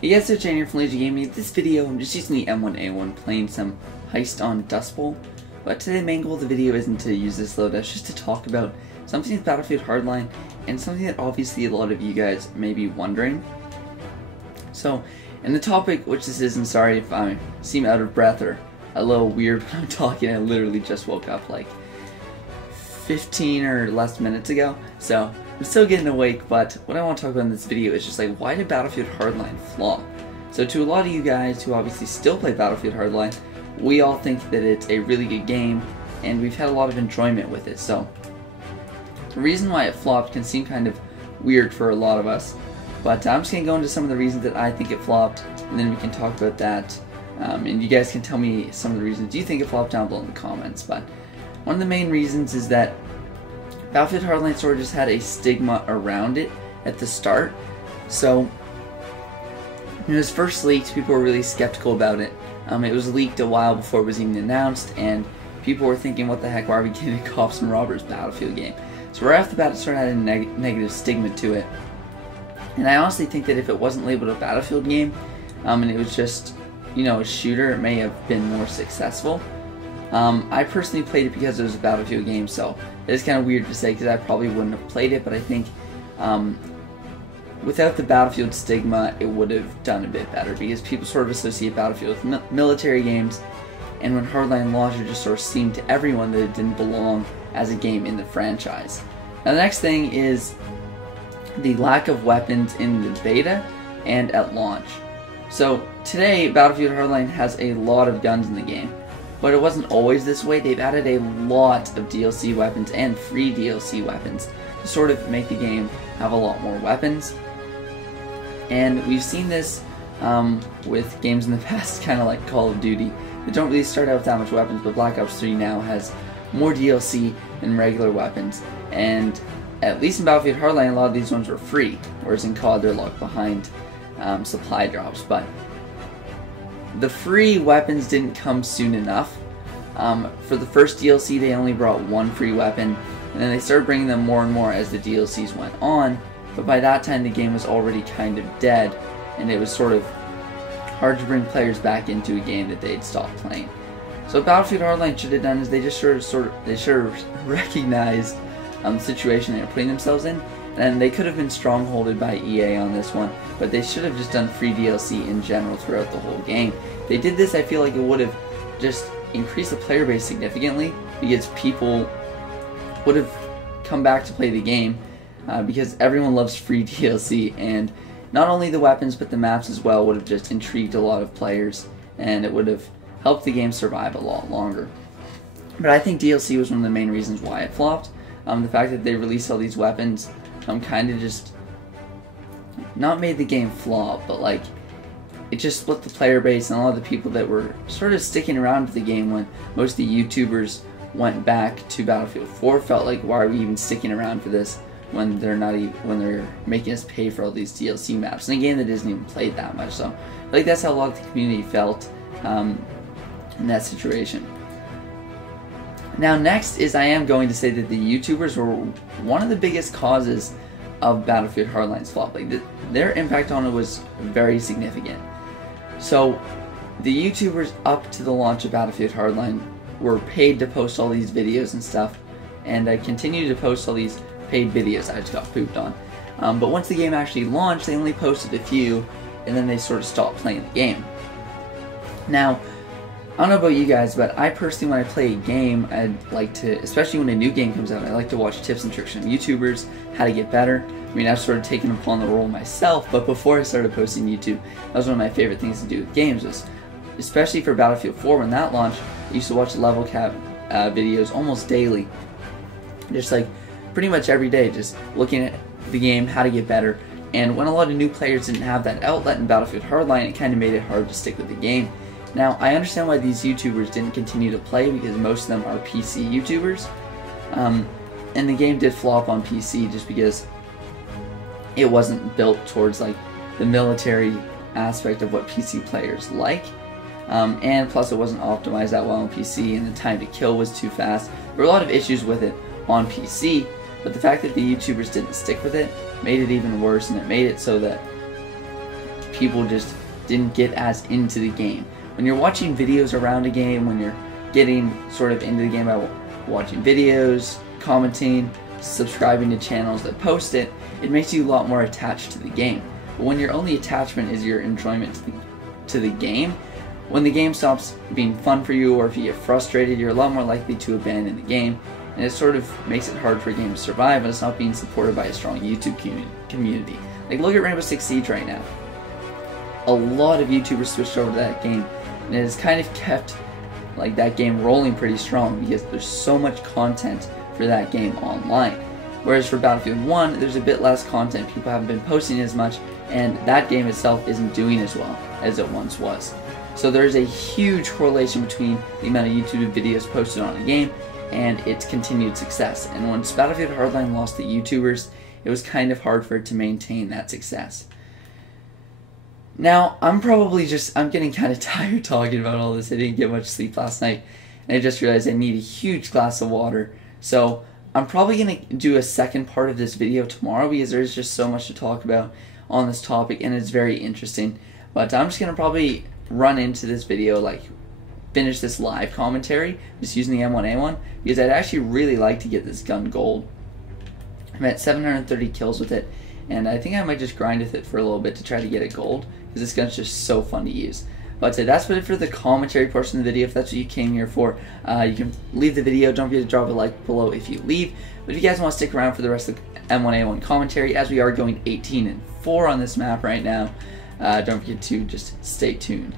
Hey guys, it's Jane here from LazerGaming. In this video, I'm just using the M1A1 playing some Heist on Dust Bowl. But today the main goal of the video isn't to use this loadout, it's just to talk about something with Battlefield Hardline and something that obviously a lot of you guys may be wondering. So, in the topic, which this is, and sorry if I seem out of breath or a little weird when I'm talking, I literally just woke up like 15 or less minutes ago, so I'm still getting awake. But what I want to talk about in this video is just like, why did Battlefield Hardline flop? So to a lot of you guys who obviously still play Battlefield Hardline, we all think that it's a really good game and we've had a lot of enjoyment with it. So the reason why it flopped can seem kind of weird for a lot of us, but I'm just going to go into some of the reasons that I think it flopped, and then we can talk about that, and you guys can tell me some of the reasons you think it flopped down below in the comments. But one of the main reasons is that Battlefield Hardline sort of just had a stigma around it at the start. So when it was first leaked, people were really skeptical about it. It was leaked a while before it was even announced, and people were thinking, what the heck, why are we getting a Cops and Robbers Battlefield game? So right off the bat, it sort of had a negative stigma to it. And I honestly think that if it wasn't labeled a Battlefield game, and it was just, you know, a shooter, it may have been more successful. I personally played it because it was a Battlefield game, so it's kind of weird to say because I probably wouldn't have played it, but I think without the Battlefield stigma, it would have done a bit better because people sort of associate Battlefield with military games, and when Hardline launched, it just sort of seemed to everyone that it didn't belong as a game in the franchise. Now the next thing is the lack of weapons in the beta and at launch. So today, Battlefield Hardline has a lot of guns in the game, but it wasn't always this way. They've added a lot of DLC weapons and free DLC weapons to sort of make the game have a lot more weapons. And we've seen this with games in the past, kind of like Call of Duty, that don't really start out with that much weapons, but Black Ops 3 now has more DLC than regular weapons. And at least in Battlefield Hardline, a lot of these ones were free, whereas in COD they're locked behind supply drops. But the free weapons didn't come soon enough. For the first DLC, they only brought one free weapon, and then they started bringing them more and more as the DLCs went on, but by that time the game was already kind of dead, and it was sort of hard to bring players back into a game that they'd stopped playing. So what Battlefield Hardline should have done is they just should have recognized the situation they were putting themselves in, and they could have been strongholded by EA on this one, but they should have just done free DLC in general throughout the whole game. If they did this, I feel like it would have just increased the player base significantly, because people would have come back to play the game, because everyone loves free DLC, and not only the weapons but the maps as well would have just intrigued a lot of players, and it would have helped the game survive a lot longer. But I think DLC was one of the main reasons why it flopped. The fact that they released all these weapons kind of just not made the game flop, but like it just split the player base, and a lot of the people that were sort of sticking around to the game when most of the YouTubers went back to Battlefield 4 felt like, why are we even sticking around for this when they're not even, when they're making us pay for all these DLC maps in a game that isn't even played that much. So like that's how a lot of the community felt in that situation. Now next is, I am going to say that the YouTubers were one of the biggest causes of Battlefield Hardline's flop. Like their impact on it was very significant. So the YouTubers up to the launch of Battlefield Hardline were paid to post all these videos and stuff, and continue to post all these paid videos. I just got pooped on. But once the game actually launched, they only posted a few, and then they sort of stopped playing the game. Now, I don't know about you guys, but I personally, when I play a game, I'd like to, especially when a new game comes out, I like to watch tips and tricks from YouTubers, how to get better. I mean, I've sort of taken upon the role myself, but before I started posting YouTube, that was one of my favorite things to do with games, was, especially for Battlefield 4 when that launched, I used to watch level cap videos almost daily. Just like, pretty much every day, just looking at the game, how to get better. And when a lot of new players didn't have that outlet in Battlefield Hardline, it kind of made it hard to stick with the game. Now, I understand why these YouTubers didn't continue to play, because most of them are PC YouTubers, and the game did flop on PC just because it wasn't built towards like the military aspect of what PC players like, and plus it wasn't optimized that well on PC, and the time to kill was too fast. There were a lot of issues with it on PC, but the fact that the YouTubers didn't stick with it made it even worse, and it made it so that people just didn't get as into the game. When you're watching videos around a game, when you're getting sort of into the game by watching videos, commenting, subscribing to channels that post it, it makes you a lot more attached to the game. But when your only attachment is your enjoyment to the game, when the game stops being fun for you, or if you get frustrated, you're a lot more likely to abandon the game, and it sort of makes it hard for a game to survive when it's not being supported by a strong YouTube community. Like, look at Rainbow Six Siege right now. A lot of YouTubers switched over to that game, and it has kind of kept like that game rolling pretty strong because there's so much content for that game online. Whereas for Battlefield 1, there's a bit less content, people haven't been posting as much, and that game itself isn't doing as well as it once was. So there's a huge correlation between the amount of YouTube videos posted on a game and its continued success. And once Battlefield Hardline lost the YouTubers, it was kind of hard for it to maintain that success. Now, I'm getting kind of tired talking about all this. I didn't get much sleep last night, and I just realized I need a huge glass of water. So I'm probably going to do a second part of this video tomorrow because there's just so much to talk about on this topic, and it's very interesting. But I'm just going to probably run into this video, like finish this live commentary, just using the M1A1, because I'd actually really like to get this gun gold. I'm at 730 kills with it, and I think I might just grind with it for a little bit to try to get it gold, because this gun's just so fun to use. But that's it for the commentary portion of the video. If that's what you came here for, you can leave the video. Don't forget to drop a like below if you leave. But if you guys want to stick around for the rest of the M1A1 commentary, as we are going 18-4 on this map right now, don't forget to just stay tuned.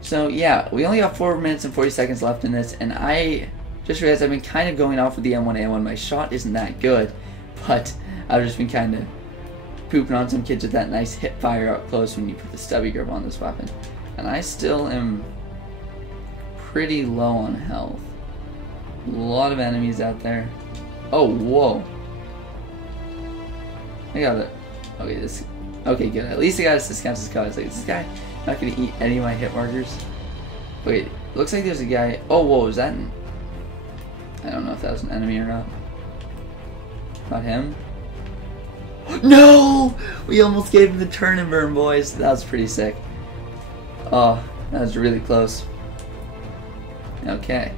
So yeah, we only got 4 minutes and 40 seconds left in this, and I just realized I've been kind of going off with the M1A1. My shot isn't that good, but I've just been kind of pooping on some kids with that nice hip fire up close when you put the stubby grip on this weapon. And I still am pretty low on health. A lot of enemies out there. Oh, whoa. I got it. Okay, okay, good. At least I got a discount to Scott. It's like, is this guy not going to eat any of my hit markers? Wait, looks like there's a guy. Oh, whoa, is that I don't know if that was an enemy or not. Not him. No! We almost gave him the turn and burn, boys. That was pretty sick. Oh, that was really close. Okay.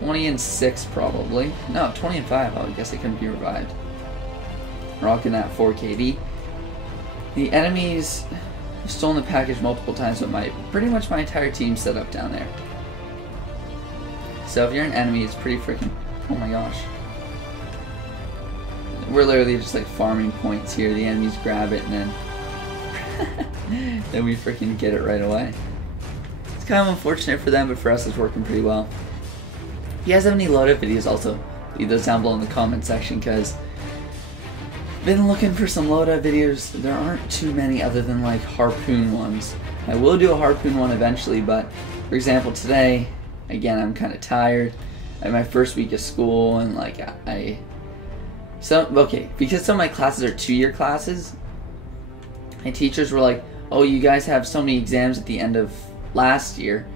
20-6 probably. No, 20-5. Oh, I guess it couldn't be revived. Rocking that 4KD. The enemies have stolen the package multiple times, but pretty much my entire team set up down there. So if you're an enemy, it's pretty freaking... Oh my gosh. We're literally just like farming points here. The enemies grab it and then... then we freaking get it right away. It's kind of unfortunate for them, but for us it's working pretty well. If you guys have any loadout videos, also leave those down below in the comment section, because I've been looking for some loadout videos. There aren't too many other than like harpoon ones. I will do a harpoon one eventually, but for example today, again, I'm kind of tired. I had my first week of school, and like because some of my classes are 2-year classes, my teachers were like, oh, you guys have so many exams at the end of last year,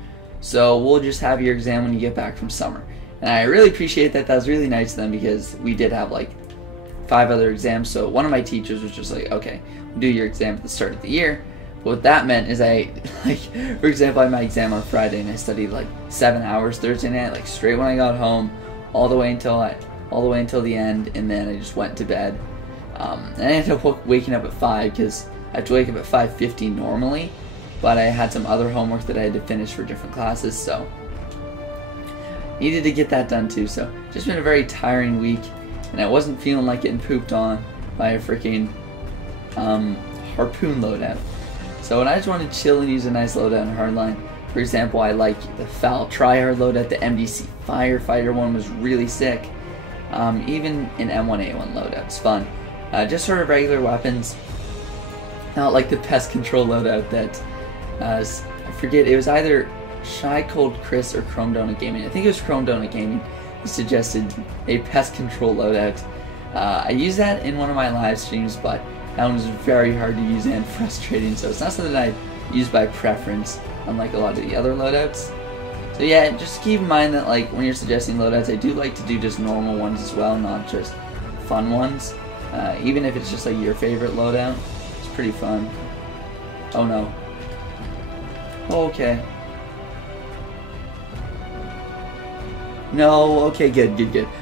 so we'll just have your exam when you get back from summer. And I really appreciate that. That was really nice of them, because we did have like 5 other exams, so one of my teachers was just like, okay, we'll do your exam at the start of the year. But what that meant is for example, I had my exam on Friday, and I studied like 7 hours Thursday night, like straight when I got home, all the way until the end, and then I just went to bed. And I ended up waking up at 5, because I have to wake up at 5:50 normally, but I had some other homework that I had to finish for different classes, so needed to get that done too. So just been a very tiring week, and I wasn't feeling like getting pooped on by a freaking harpoon loadout. So when I just wanted to chill and use a nice loadout in Hardline, for example, I like the Foul Tryhard loadout. The MDC Firefighter one was really sick. Even an M1A1 loadout's fun. Just sort of regular weapons. Not like the pest control loadout that, I forget, it was either Shy Cold Chris or Chrome Donut Gaming. I think it was Chrome Donut Gaming who suggested a pest control loadout. I used that in one of my live streams, but that one was very hard to use and frustrating, so it's not something I use by preference, unlike a lot of the other loadouts. So yeah, just keep in mind that like when you're suggesting loadouts, I do like to do just normal ones as well, not just fun ones. Even if it's just like your favorite loadout, it's pretty fun. Oh no. Okay. No, okay, good.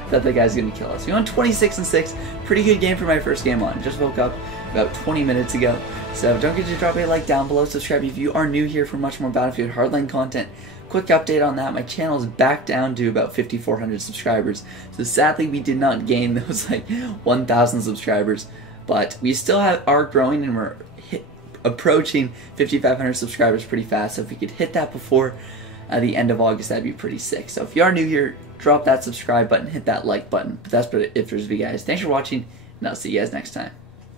Thought that guy's gonna kill us. We won 26-6. Pretty good game for my first game on. Just woke up about 20 minutes ago. So don't forget to drop a like down below, subscribe if you are new here for much more Battlefield Hardline content. Quick update on that, my channel is back down to about 5,400 subscribers. So sadly we did not gain those like 1,000 subscribers, but we still are growing and we're approaching 5,500 subscribers pretty fast. So if we could hit that before the end of August, that'd be pretty sick. So if you are new here, drop that subscribe button, hit that like button. But that's it for this video, guys. Thanks for watching, and I'll see you guys next time.